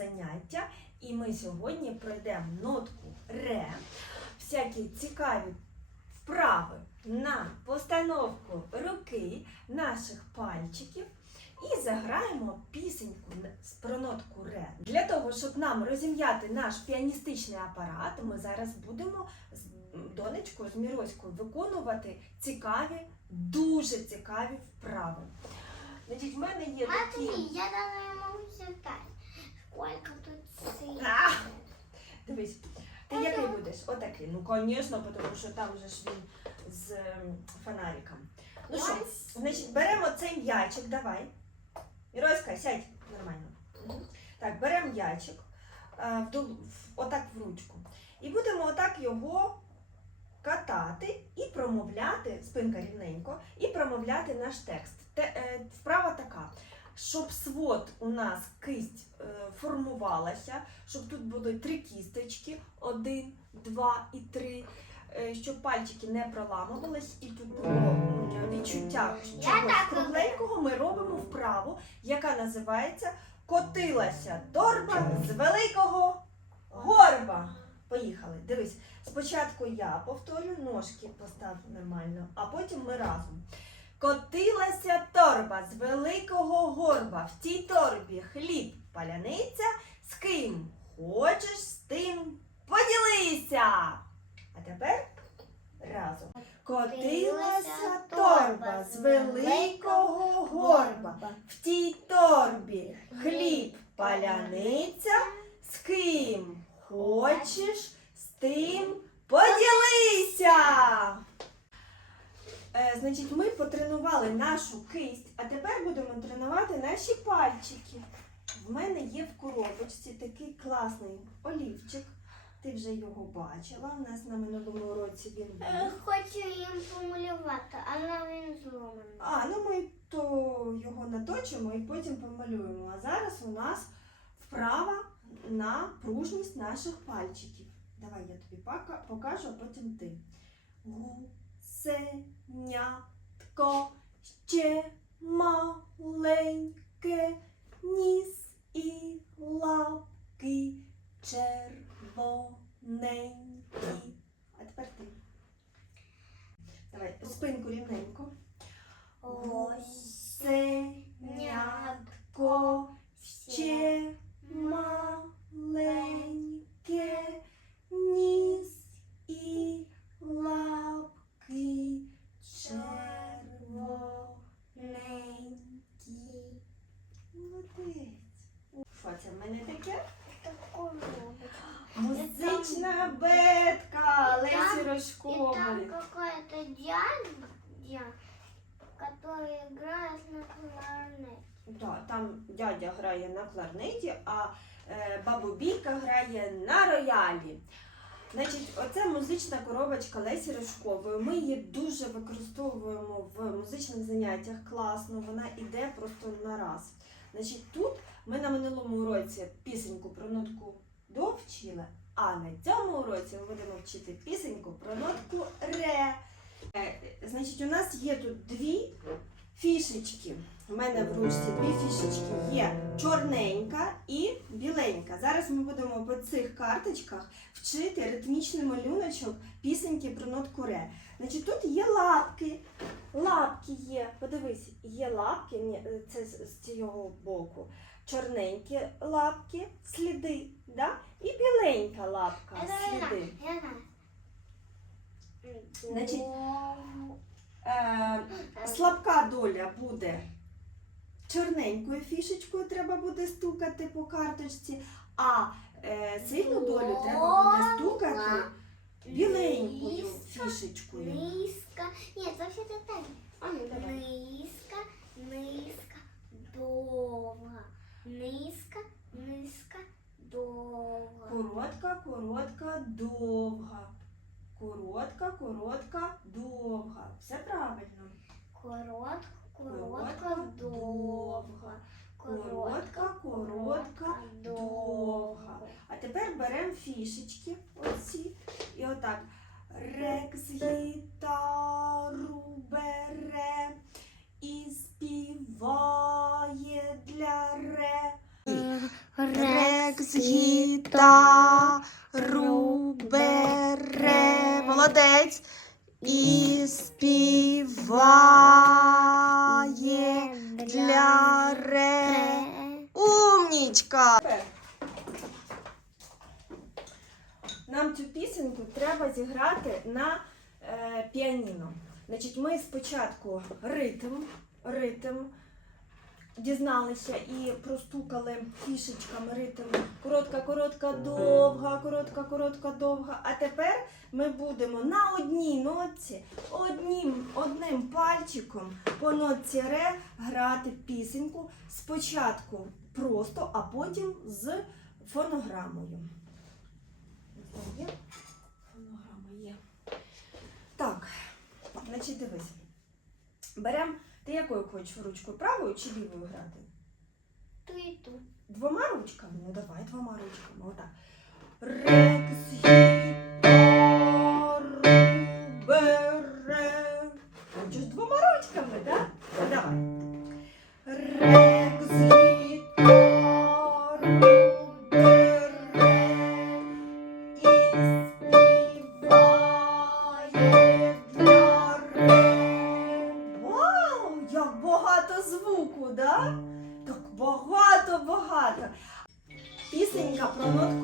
заняття, і ми сьогодні пройдемо нотку ре, всякі цікаві вправи на постановку руки наших пальчиків і заграємо пісеньку про нотку ре. Для того, щоб нам розім'яти наш піаністичний апарат, ми зараз будемо з донечкою, з Міроською виконувати цікаві, дуже цікаві вправи. Значить, в мене є такі. Смотри, я могу считать, сколько тут! Дивись, ти який будеш? Отакий. Ну, звісно, тому що там же ж він з ем, фонариком. Ну що, значить, беремо цей м'ячик, давай. Міроська, сядь нормально. Мгм. Так, беремо м'ячик, е, в дол- в- отак в ручку. І будемо отак його катати і промовляти, спинка рівненько, і промовляти наш текст. Те, е, вправа така. Щоб свод у нас кисть е, формувалася, щоб тут були три кісточки: один, два і три, е, щоб пальчики не проламувались, і тут було відчуття чогось кругленького. Ми робимо вправу, яка називається Котилася торба з великого горба. Поїхали. Дивись, спочатку я повторю, ножки постав нормально, а потім ми разом. Котилася торба з великого горба. В тій торбі хліб паляниця. З ким хочеш, з тим поділися. А тепер разом. Котилася торба з великого горба. В тій торбі хліб паляниця. З ким хочеш, з тим поділися. Е, значить, ми потренували нашу кисть, а тепер будемо тренувати наші пальчики. В мене є в коробочці такий класний олівчик. Ти вже його бачила. У нас на минулому році він був. Е, Хочу їм помалювати, але він зломаний. А, ну ми то його наточимо і потім помалюємо. А зараз у нас вправа на пружність наших пальчиків. Давай я тобі покажу, а потім ти. Гусенятко ще маленьке, ніс і лапки червоненькі. А тепер ти. Давай, спинку рівненько. Гусенятко ще маленьке, ніс і лапки червоненькі. Молодець. Що це в мене таке? Такой Музична бетка Лесі И там какая-то дядя, который играет на кларнете. Да, там дядя грає на кларнеті, а е, бабу Бійка грає на роялі. Значить, оце музична коробочка Лесі Рожкової. Ми її дуже використовуємо в музичних заняттях класно, вона іде просто на раз. Значить, тут ми на минулому уроці пісеньку про нотку до вчили, а на цьому уроці ми будемо вчити пісеньку про нотку ре. Е, Значить, у нас є тут дві фішечки. У мене в ручці дві фішечки є чорненька і біленька. Зараз ми будемо по цих карточках вчити ритмічний малюночок пісеньки про нотку ре. Значить, тут є лапки. Лапки є. Лапки, ні, е, це з, цього боку. Чорненькі лапки, сліди, да? і біленька лапка, знаю, сліди. я знаю. Значит, Дом. Е, слабка доля буде чорненькою фішечкою, треба буде стукати по карточці, а е, сильну долю треба буде стукати біленькою фішечкою. Низко. Нет, вообще это так. А низко, довго. Низко, низко, довго. Коротка, коротка, довга. Коротка, коротка, довга. Все правильно. Коротко, коротко, довго. Коротка, коротка, довга. А тепер беремо фішечки оці і отак. Рекс гітару бере співає для ре. Лекс гітару бере. Молодець. І співає для ре. Умнічка! Нам цю пісеньку треба зіграти на е, піаніно. Значить, ми спочатку ритм, ритм дізналися і простукали фішечками ритм. Коротка, коротка, довга, коротка, коротка, довга. А тепер ми будемо на одній нотці, одним, одним пальчиком по нотці ре грати пісеньку спочатку просто, а потім з фонограмою. Є? Фонограма є. Так, значить дивись. Беремо. Ти якою хочеш ручкою? Правою чи лівою грати? Ту і ту. Двома ручками? Ну давай двома ручками. Отак. Рекс гітару бере. Хочеш двома ручками, так? Давай. Так